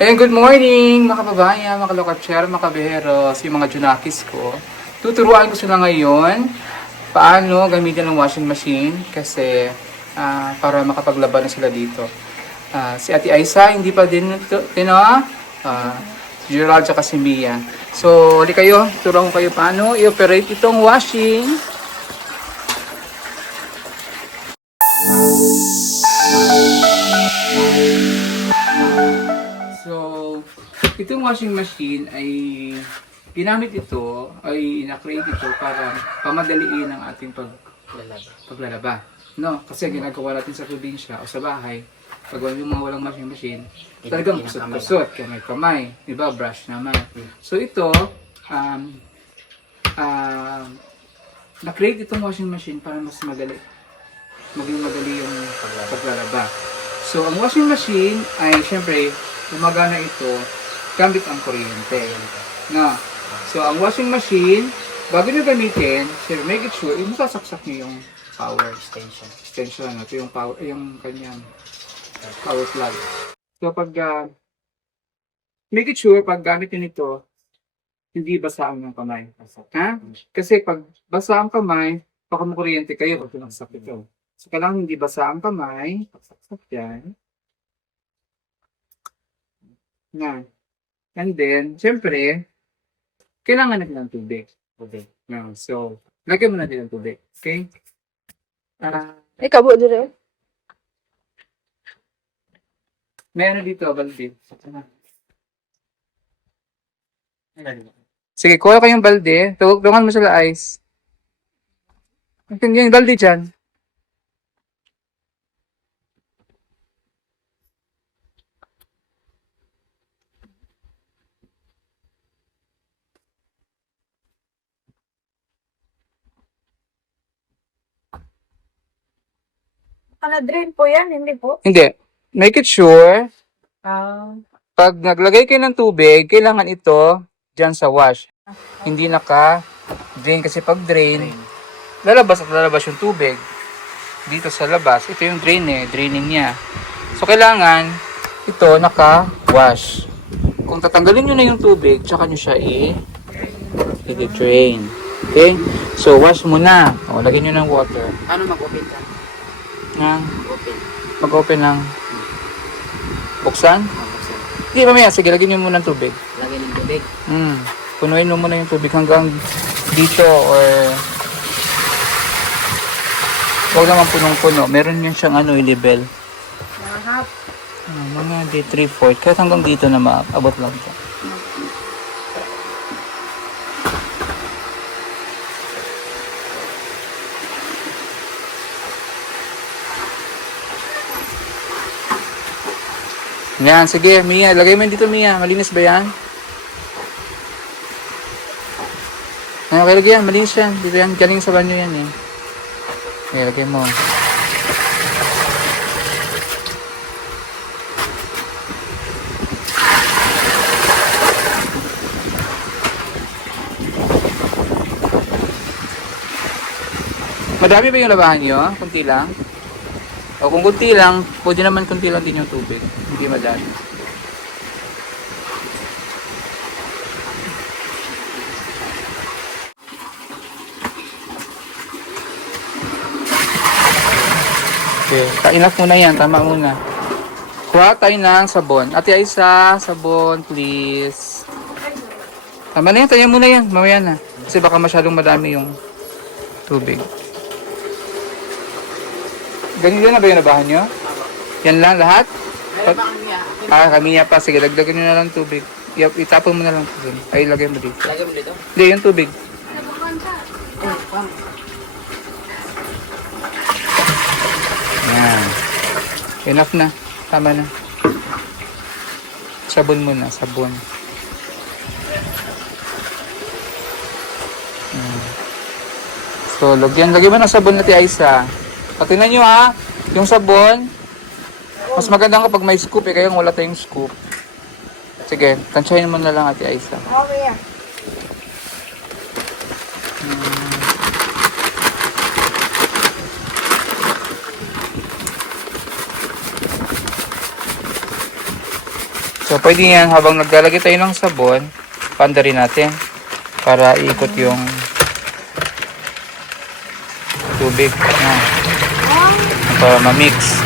Ayan, good morning mga kababayan, mga kalokatsyero, mga kabeheros, yung mga junakis ko. Tuturuan ko sila ngayon paano gamitin ang washing machine kasi para makapaglaban na sila dito. Si Ate Aisa, hindi pa din si Gerald at si Mia. So, hali kayo, turuan ko kayo paano i-operate itong washing. So, itong washing machine ay ginamit ito, ay na-create ito para pamadaliin ang ating paglalaba. No? Kasi ginagawa natin sa probinsya o sa bahay, pag yung mga walang washing machine, talagang kusot-kusot, kamay, di ba? Brush naman. So ito, na-create itong washing machine para mas maging madali yung paglalaba. So, ang washing machine ay, syempre, gumagana ito gamit ang kuryente. No? So, ang washing machine, bago nyo gamitin, make it sure, masasaksak nyo yung power extension. Ito yung power, yung kanyang power plug. So, pag make it sure, pag gamit nyo nito, hindi basa ang kamay. Ha? Kasi pag basa ang kamay, baka makuryente kayo pag pinagsak ito. So, kailangan hindi basa ang kamay. Pagsaksak yan. Yan. And then, syempre, kailangan natin ng tubig. No, so, lagyan mo natin ng tubig. Okay? Kabo dire. May ano dito, balde. Sige, kuha kayong balde. Tulungan mo sila, ice. Yung balde dyan. Drain po yan, hindi po? Hindi. Make it sure, Ah. pag naglagay kayo ng tubig, kailangan ito dyan sa wash. Hindi naka-drain kasi pag drain, lalabas at lalabas yung tubig. Dito sa labas, ito yung draining niya. So, kailangan ito naka-wash. Kung tatanggalin nyo na yung tubig, tsaka nyo siya i-drain. Okay? So, wash muna. O, lagyan nyo ng water. Ano mag-open ka? Open. Mag-open ng buksan? Buksan. Hindi, mamaya. Sige, lagyan nyo muna ng tubig. Lagyan ng tubig. Punuin mo muna yung tubig hanggang dito or huwag naman punong-puno. Meron yan siyang i-level. Mahap. Mga di 3/4. Kahit hanggang dito na maabot lang siya. Yan, sige, Mia. Lagay mo dito, Mia. Malinis ba yan? Ay, okay, lagyan. Malinis yan. Dito yan. Galing sa banyo yan eh. Okay, lagay mo. Madami ba yung labahan nyo? Kunti lang? O kung kunti lang, pwede naman kunti lang din yung tubig. Hindi madami. Okay, enough muna yan. Tama muna. Kuha tayo ng sabon. Ate Aisa, sabon please. Tama na yan, tayo muna yan. Mamaya na. Kasi baka masyadong madami yung tubig. Ganyan na ba yung nabahan nyo? Yan lang lahat? Kami niya pa. Sige, dagdagan nyo na lang tubig. Itapon mo na lang. Ay, lagay mo dito. Lagyan mo dito? Hindi, yung tubig. Yan. Enough na. Tama na. Sabon muna. Sabon. So, lagyan mo ng sabon natin, Aisa. Patinan nyo ha, yung sabon, mas maganda kapag may scoop eh, kaya wala tayong scoop. Sige, tansyahin mo na lang Ate Aisa. Okay. So, pwede yan habang naglalagay tayo ng sabon, panda rin natin para iikot yung tubig na para ma-mix.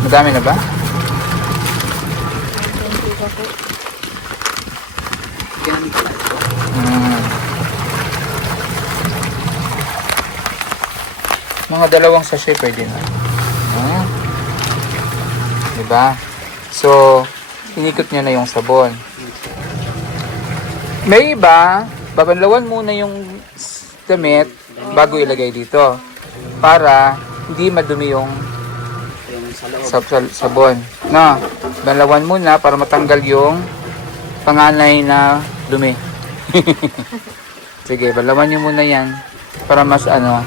Madami na ba? Gamit pala ito. Mga 2 sachet pwede na. Diba? So, inikot niya na yung sabon. May iba, babanlawan muna yung damit bago ilagay dito para hindi madumi yung Yung sa loob. sabon. No, banlawan muna para matanggal yung panganay na dumi. Sige, banlawan nyo muna yan para mas ano.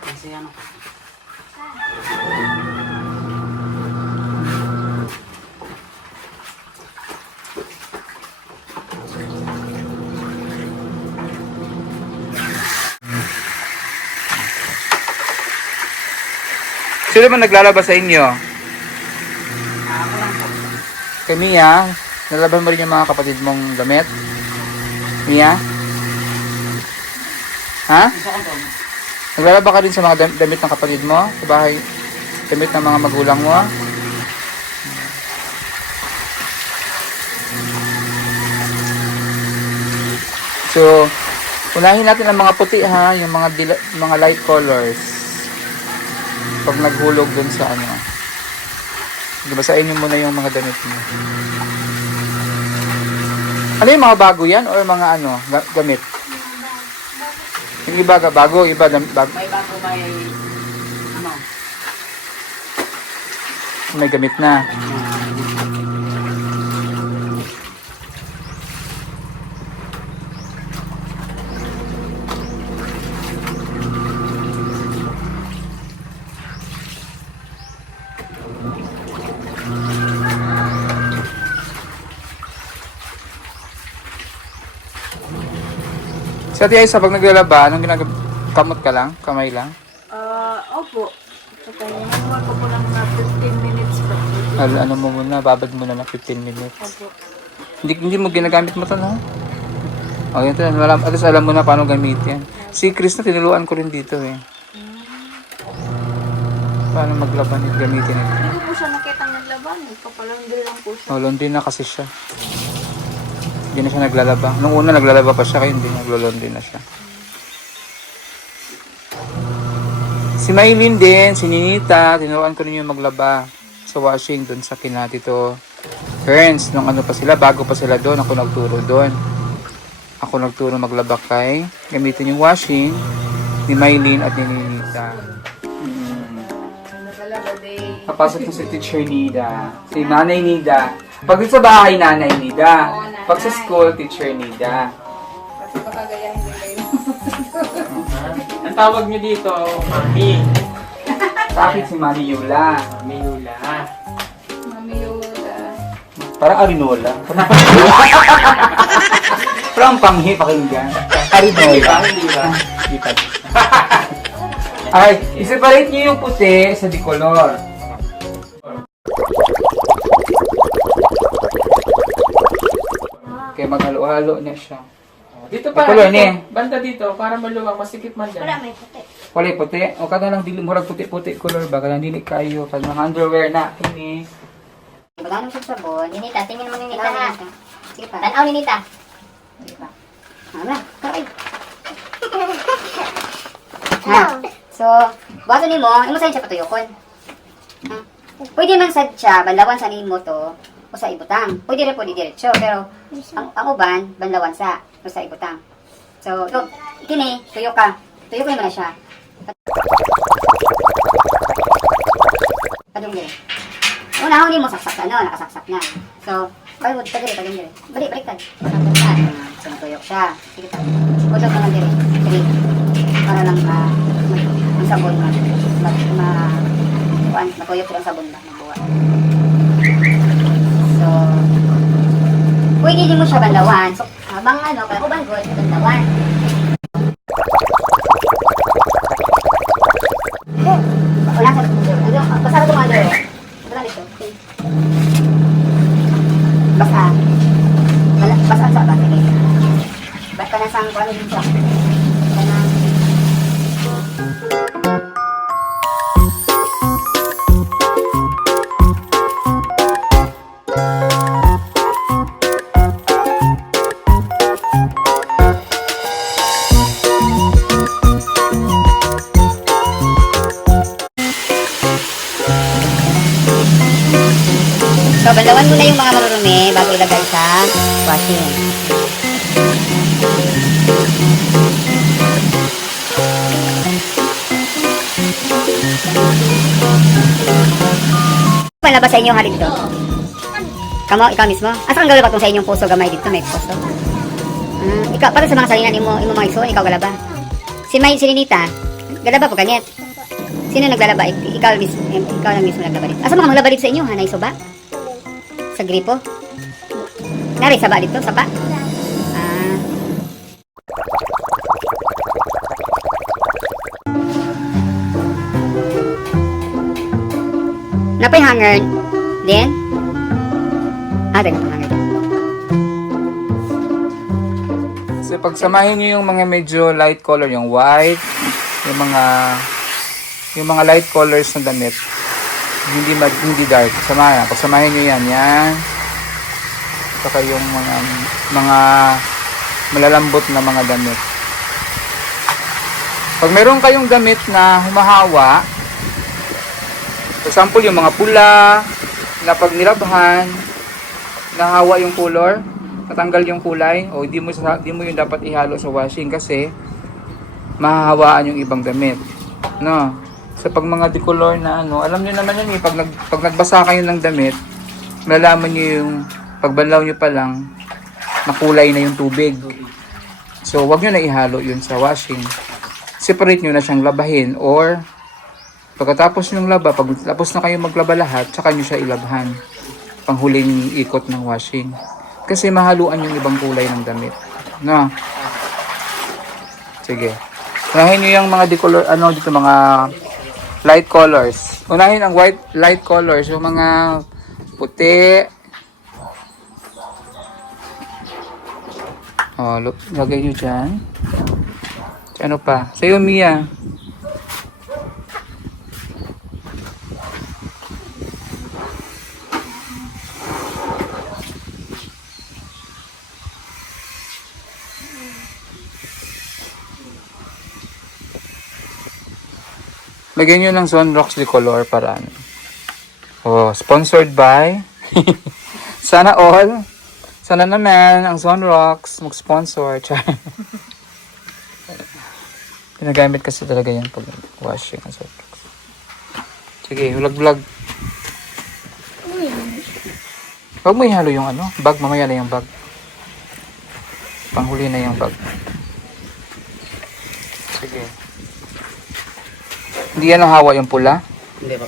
Kasi ano. Sino man naglalaba sa inyo? Ako lang po. Kay Mia, nalaban mo rin yung mga kapatid mong damit? Mia? Ha? Isa ko to. Naglalaba ka rin sa mga damit ng kapatid mo? Sa bahay? Damit ng mga magulang mo? So, unahin natin ang mga puti ha, yung mga light colors. Pag naghulog dun sa ano. Basahin nyo muna yung mga damit mo. Ano yung mga bago yan or mga ano, gamit? Yung iba bago, iba bago. May bago may ano. May gamit na. Sa tiya isa, pag naglalaba, anong ginagawa? Kamot ka lang? Kamay lang? Opo. Pagkahinga ko po lang na 15 minutes pa. Ano mo muna, babad muna ng 15 minutes. Opo. Hindi mo ginagamit mo ito, no? O, yun ito. At least alam mo na paano gamitin. Si Chris na tinuluan ko rin dito, eh. Paano maglaban at gamitin ito. Hindi ko po siya nakita naglaban. Kapalanggal lang po siya. O, laundry na kasi siya. Hindi na siya naglalaba. Nung una, naglalaba pa siya, kaya hindi naglo-laundry na siya. Si Maylin din, si Ninita, tinuruan ko rin yung maglaba sa washing doon sa kinatito Hearns. Nung ano pa sila, bago pa sila doon, ako nagturo doon. Ako nagturo maglaba kay gamitin yung washing ni Maylin at ni Ninita. Naglalaba day. Papasok na si Teacher Nida. Si Nanay Nida. Pag sa bahay, Nanay Nida. Pag sa school, Teacher Nida. Kasi baka gayahin din kayo. Ang tawag niyo dito, Mami. Sa akin si Mami Yula. Mami Yula. Mami Yoda. Parang Arinola. Parang panghi pakinggan. Arinola. Hindi ba? Ipad. Ay, i-separate niyo yung puti sa dicolor. Kaya maghalo-halo niya siya. Dito May para kulay dito. ni. Banda dito para maluwag, masikip man dyan. may puti. Wala puti. O kada lang dili murag puti-puti color ba kada dili kayo kada mga underwear na ini. Maghanap siya sabon. Ninita, tingin mo Ninita ha. Sige pa. Tanaw Ninita. Sige pa. Hala, karay. Ha. So, baso nimo, imo sa siya patuyokon. Ha. Pwede man sad siya banlawan sa nimo to o sa ibutang. Pwede rin po di diretso, pero ang uban banlawan sa o sa ibutang. So, look, kini tuyok ka. Tuyok mo na siya. Padung dire. Una, hindi mo saksak na, nakasaksak na. So, ay, huwag tagiri, tagiri. Baliktad. So, tuyok siya. Sige ta. Udog naman dire. Sige. Para lang ang sabon matuyok silang sabon ba, magbuwa. So, Pwede din mo siya banlawan. So, habang ano, kaya uban ko, banlawan. Wala sa basta na tumalo. Wala dito. Basta. Basta sa ba? Sige. Basta na sang kuano din siya. Basta na. So, banlawan mo na yung mga marurumi bago ilagay sa washing. Palabas sa inyo halid to. Ikaw mismo? Asa kang galaba kung sa inyong puso gamay dito may puso? Ikaw, para sa mga salinan imo mga igsoon, ikaw galaba. Si May Silinita, galaba po kanyet. Sino naglalaba? Ikaw lang mismo naglaba dito. Asa mga maglaba dito sa inyo, hanay soba? Sa gripo? Nari, saba dito? Saba? Napay hanger. Then? Teka, hanger. So, pagsamahin nyo yung mga medyo light color, yung white, yung mga light colors na damit, hindi dark. Pagsamahin nyo yan. Saka yung mga malalambot na mga damit. Pag meron kayong damit na humahawa, for example, yung mga pula, na pag nilabahan, nahawa yung color, natanggal yung kulay, o di mo yun dapat ihalo sa washing kasi mahahawaan yung ibang damit. No? So pag mga decolor na alam niyo naman yun pag nagbasa kayo ng damit, malalaman niyo yung pagbanlaw niyo pa lang, nakulay na yung tubig. So wag niyo na ihalo yun sa washing. Separate niyo na siyang labahin or pagkatapos ng laba, pag tapos na kayo maglaba lahat, saka nyo siya ilabhan. Panghuling ikot ng washing. Kasi mahaluan yung ibang kulay ng damit. No? Sige. Unahin nyo yung mga decolor, dito mga light colors. Unahin ang white light colors, yung mga puti. Lagay nyo dyan. Ano pa? Sa'yo, Mia. Lagyan nyo ng Sunrocks Decolor para sponsored by Sana all. Sana naman ang Sunrocks mag-sponsor. Pinagamit kasi talaga yan pag washing ang Sunrocks. Sige, vlog. Huwag mo ihalo yung bag. Mamaya na yung bag. Panghuli na yung bag. Sige. Hindi yan ang hawa yung pula? Hindi po.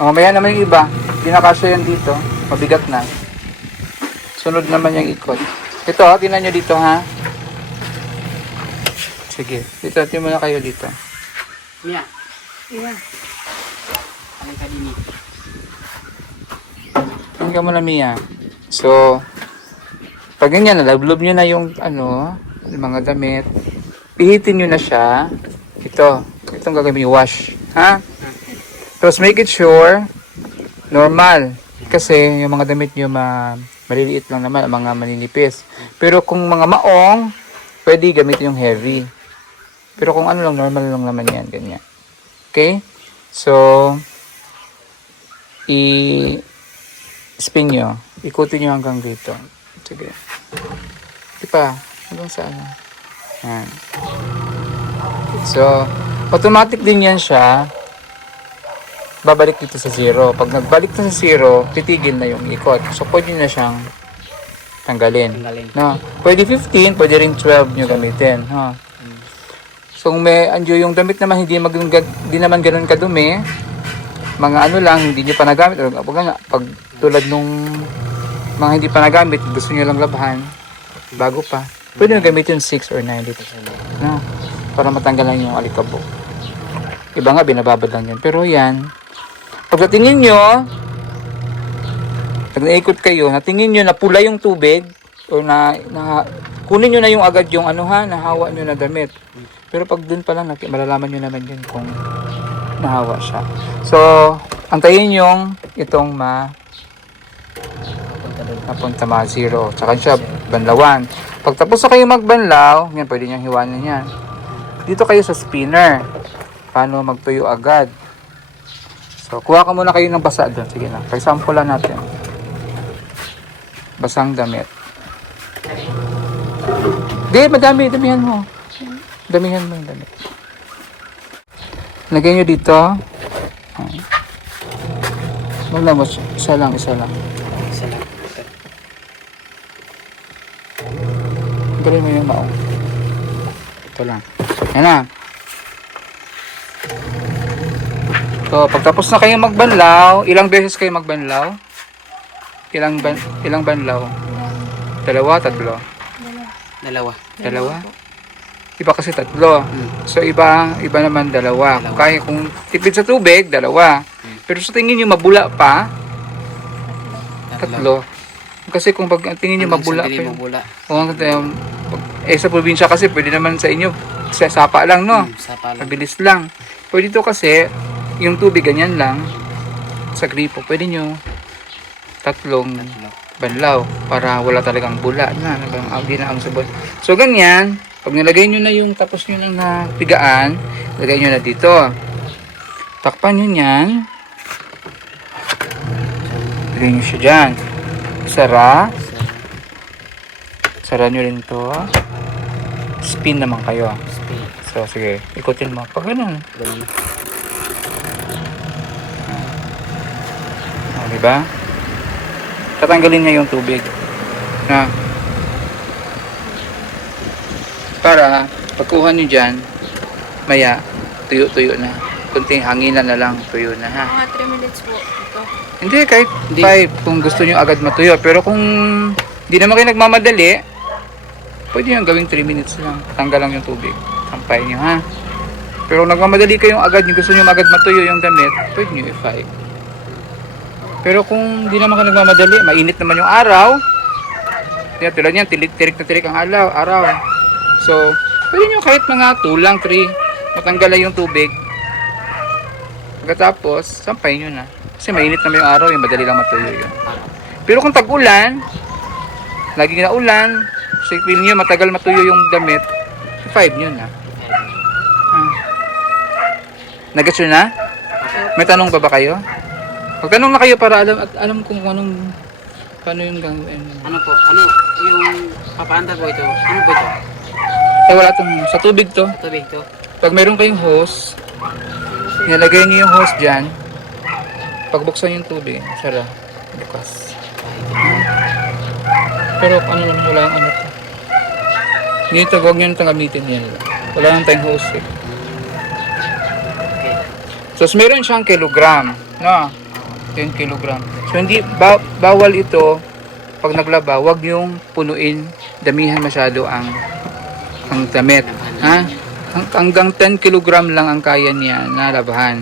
Mamaya naman yung iba. Hindi na kasya yan dito. Mabigat na. Sunod naman yung ikot. Ito, tinan nyo dito ha. Sige. Dito, muna kayo dito. Mia. Yeah. Ano ka din eh? Tingnan mo na, Mia. So, pag ganyan, nalablob nyo na yung yung mga damit. Pihitin nyo na siya. Itong gagawin yung wash. Ha? Tapos make it sure, normal. Kasi yung mga damit nyo maliliit lang naman, mga maninipis. Pero kung mga maong, pwede gamitin yung heavy. Pero kung normal lang naman yan, ganyan. Okay? So, spin nyo. Ikutin nyo hanggang dito. Sige. Di pa. Hanggang sa Yan. So, automatic din yan siya. Babalik dito sa 0. Pag nagbalik na sa 0, titigil na yung ikot. So, pwede na siyang tanggalin. No? Pwede 15, pwede rin 12 nyo gamitin. So, So kung may anjo yung damit naman, hindi naman ganoon kadumi, mga ano lang, hindi nyo pa nagamit, o pag tulad nung mga hindi pa nagamit, gusto nyo lang labahan, bago pa, pwede nyo gamitin 6 or 9 liters. No? Para matanggalan yung alikabok. Iba nga, binababad lang yun. Pero yan, pagdatingin nyo, pag naikot kayo, natingin nyo na pula yung tubig, o kunin nyo na yung agad yung nahawa nyo na damit. Pero pag dun pa lang, malalaman nyo naman yun kung nahawa siya. So, antayin yung itong napunta zero. Tsaka siya banlawan. Pag tapos na kayo magbanlaw, yan, pwede nyo hiwanin yan. Dito kayo sa spinner. Paano magtuyo agad. So, kuha ka muna kayo ng basa doon. Sige na. Pag-sample lang natin. Basang damit. Di, madami. Damihan mo. Damihan mo yung damit. Lagay nyo dito. Wala mo. Isa lang. Isa lang. Galing mo yung maong. Ito lang. Yan na. So, pagtapos na kayo magbanlaw, ilang beses kayo magbanlaw? Ilang banlaw? 2, 3? Dalawa. Iba kasi 3. So, iba naman 2. Kaya kung tipid sa tubig, 2. Pero sa tingin nyo mabula pa, 3. Kasi kung pag tingin nyo mabula pa yun. Sa probinsya kasi, pwede naman sa inyo, sa sapa lang, no? Sapa lang. Mabilis lang. Pwede dito kasi, yung tubig ganyan lang, sa gripo, pwede nyo 3 banlaw para wala talagang bula na, hindi na ang sabon. So, ganyan, pag nilagay nyo na yung tapos nyo na pigaan, lagay nyo na dito. Takpan nyo yan. Lagay nyo siya dyan. Sara nyo rin to. Spin naman kayo. So, sige, ikutin mo. Pag ganun. Diba? Tatanggalin niya yung tubig. Na. Para, pagkuha nyo dyan, maya, tuyo-tuyo na. Kunting hanginan na lang, tuyo na ha. Mga 3 minutes po. Ito. Hindi, kahit 5 kung gusto nyo agad matuyo. Pero kung di naman kayo nagmamadali, pwede nyo gawing 3 minutes lang. Tanggal lang yung tubig. Sampay nyo ha. Pero kung nagmamadali kayong agad, gusto nyo agad matuyo yung damit, pwede nyo i-5. Pero kung di naman ka nagmamadali, mainit naman yung araw. Yan, tulad yan, tirik na tirik ang araw. So, pwede nyo kahit mga 2 lang, 3, matanggal lang yung tubig. Pagkatapos, sampay nyo na. Kasi mainit naman yung araw, yung madali lang matuyo yun. Pero kung tag-ulan, laging na ulan, so feeling nyo matagal matuyo yung damit, 5 nyo na. Nagets nyo na? May tanong pa ba kayo? Magtanong na kayo para alam kung paano yung gagawin. Ano po? Ano yung papaanda po ito? Ano po ito? Wala tong sa tubig to. Sa tubig to? Pag meron kayong hose, nilagay niyo yung hose dyan. Pagbuksan yung tubig, sara, bukas. Pero ano naman, wala ang ano to. Dito, huwag nyo nang gamitin yan. Wala nang tayong hose eh. So, meron siyang kilogram. No? 10 kilogram. So, hindi, bawal ito, pag naglaba, huwag yung punuin, damihan masyado ang damit. Ha? Hanggang 10 kilogram lang ang kaya niya na labahan.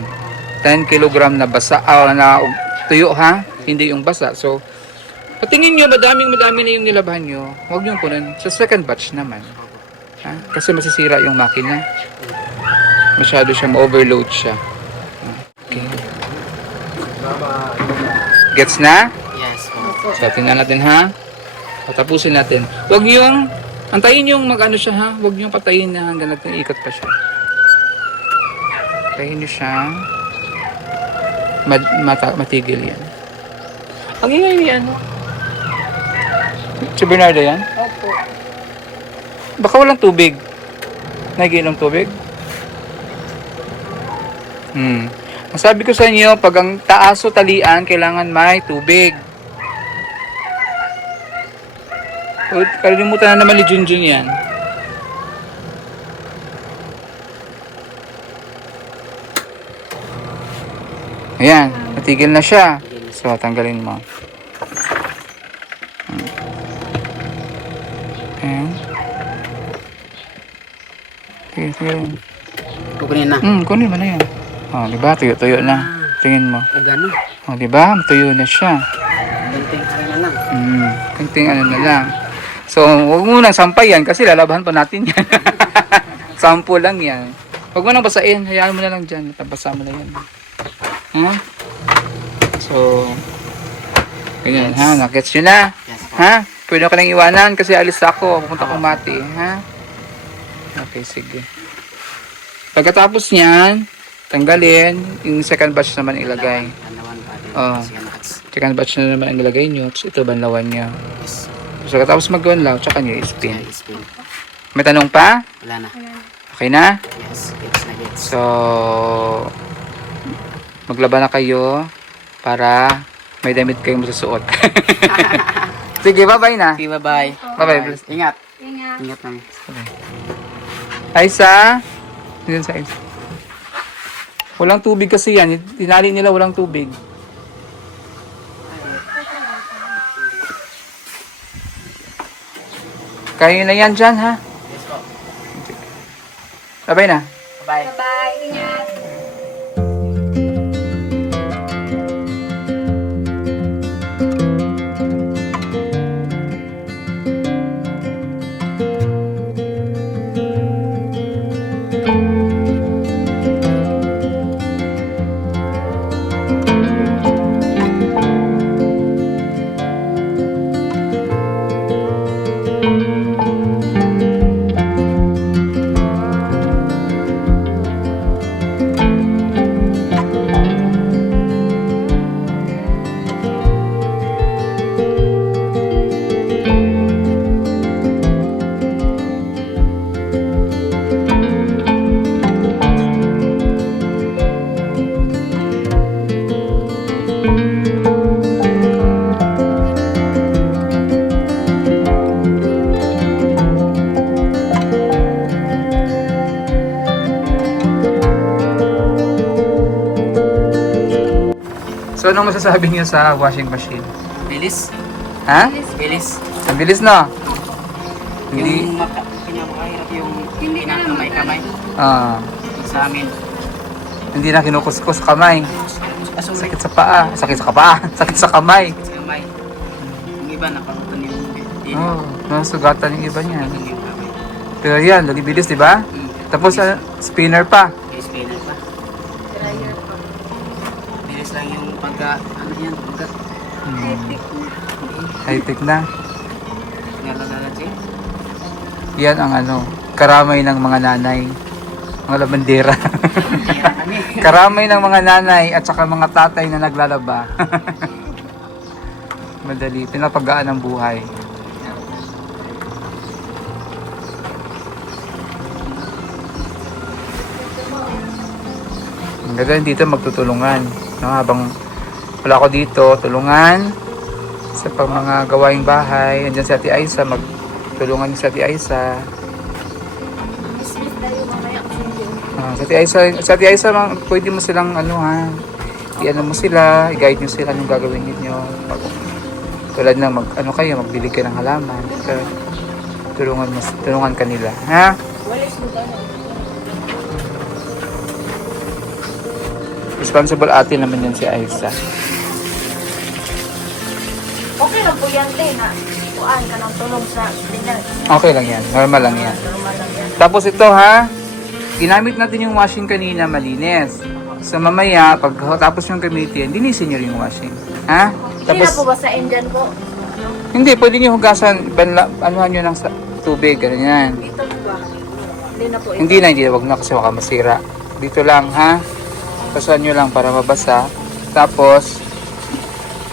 10 kilogram na basa, na tuyo ha, hindi yung basa. So, patingin nyo, madami na yung nilabahan nyo, huwag nyo punuin. Sa second batch naman. Ha? Kasi masisira yung makina. Masyado siya, ma-overload siya. Okay. Gets na? Yes po. So, tingnan natin ha. Patapusin natin. Huwag yung, antayin yung mag-ano siya ha. Huwag yung patayin na hanggang nag-iikot pa siya. Patayin nyo siya. Matigil yan. Ang ingay ni ano? Si Bernardo yan? Opo. Baka walang tubig. Nagiinom tubig? Masabi ko sa inyo, pag ang taas o talian, kailangan may tubig. Kalimutan na naman ni Junjun yan. Ayan, natigil na siya. So, tanggalin mo. Ayan. Sige, tanggalin. Kukunin na. Kunin mo na yan. Oh, di ba? Tuyo-tuyo na. Tingin mo. O gano'n. Oh, di ba? Tuyo na siya. Kunting na lang. Kunting ano na lang. So, huwag mo nang sampay yan kasi lalabahan pa natin yan. Sample lang yan. Huwag mo nang basain. Hayaan mo na lang dyan. Tabasa mo na yan. Ha? So, ganyan ha. Nakets nyo na. Yes. Ha? Pwede ka nang iwanan kasi alis ako. Pupunta kong mati. Ha? Okay, sige. Pagkatapos niyan, tanggalin. Yung second batch naman ilagay. Anawan pa din. Oo. Second cuts. Second batch na naman ang ilagay nyo. Tapos ito, banlawan nyo. Yes. So, pagkatapos mag-banlaw, tsaka nyo Kaya i-spin. spin. May tanong pa? Wala na. Okay na? Yes. Gets na gets. So, maglaba na kayo para may damit kayong masusuot. Sige, bye-bye na. Okay, bye-bye. Bye-bye. Ingat. Ingat. Ingat namin. Aisa? Diyan sa Aisa. Walang tubig kasi yan. Tinali nila walang tubig. Kaya na yan dyan, ha? Bye-bye na. Bye. Bye. Ingat. So, anong masasabi niyo sa washing machine? Bilis. Ha? Bilis. Ang bilis na. Hindi. Yung pinakamahirap yung Hindi na lang kamay-kamay. Ah, Sa amin. hindi na kinukuskus kamay. Asulit. Sakit sa paa. Sakit sa paa. Sakit sa kamay. Sa kamay. Yung iba napakutan yung Oh, nasugatan yung iba niya. yung kamay. Pero yan, lagi bilis, di ba? Tapos, spinner pa. May spinner pa. Dryer pa. Bilis lang yung pagka, ano yan, pagka Hectic na. High-tech na. nalalalatsin. Yan ang karamay ng mga nanay. Mga labandera. Kaya kami. Karamay ng mga nanay at saka mga tatay na naglalaba. Madali. Pinapagaan ang buhay. Ang ganda dito magtutulungan. No, habang wala ko dito, tulungan sa pang mga gawaing bahay. Andiyan si Ate Aisa, magtulungan si Ate Aisa. Dismiss tayo mamaya kasi yun. Sa Ate Aisa, pwede mo silang i-ano mo sila, i-guide nyo sila anong gagawin niyo. Tulad ng magbili kayo ng halaman. So, tulungan kanila. Ha? Walis mo gano'n. Responsible ate naman yan si Aisa. Okay lang po yan, Len, ha? Kuhaan ka ng tulong sa dinner. Okay lang yan. Normal lang yan. Normal lang yan. Tapos ito ha, ginamit natin yung washing kanina malinis. So mamaya, pag tapos yung gamitin, linisin nyo rin yung washing. Ha? Hindi na po ba sa Indian po? Hindi, pwede nyo hugasan, anuhan nyo ng tubig, ganyan. Dito po ba? Hindi na po ito. Hindi na, wag na kasi baka masira. Dito lang ha, pasahan nyo lang para mabasa. Tapos,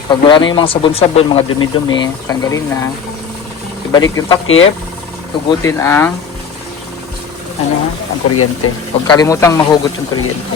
pag wala na yung mga sabon-sabon, mga dumi-dumi, tanggalin na. Ibalik yung takip, tugutin ang kuryente. Huwag kalimutang mahugot yung kuryente.